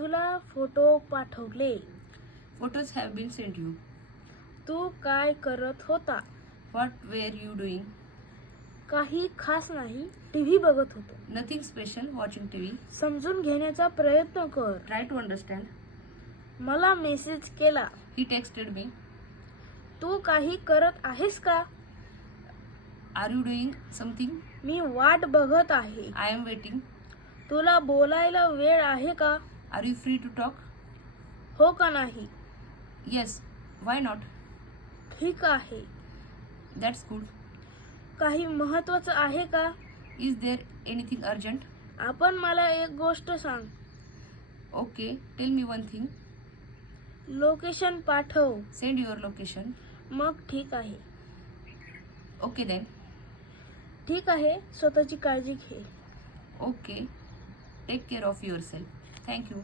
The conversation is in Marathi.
तुला फोटो पाठवले. Photos have been sent you. तू काय करत होता? What were you doing? काही खास नाही, टीव्ही बघत होतो. Nothing special, watching TV. समजून घेण्याचा प्रयत्न कर. Try to understand. मला मेसेज केला. He texted me. तू काही करत आहेस का? Are you doing something? मी वाट बघत आहे. I am waiting. तुला बोलायला वेळ आहे का? Are you free to talk? हो का नाही? Yes. Why not? ठीक आहे. That's good. काही महत्त्वाचं आहे का? Is there anything urgent? आपण मला एक गोष्ट सांग. Okay. Tell me one thing. Location पाठव. Send your location. मग ठीक आहे. Okay then. ठीक आहे, स्वतःची काळजी घे. Okay. Take care of yourself. Thank you.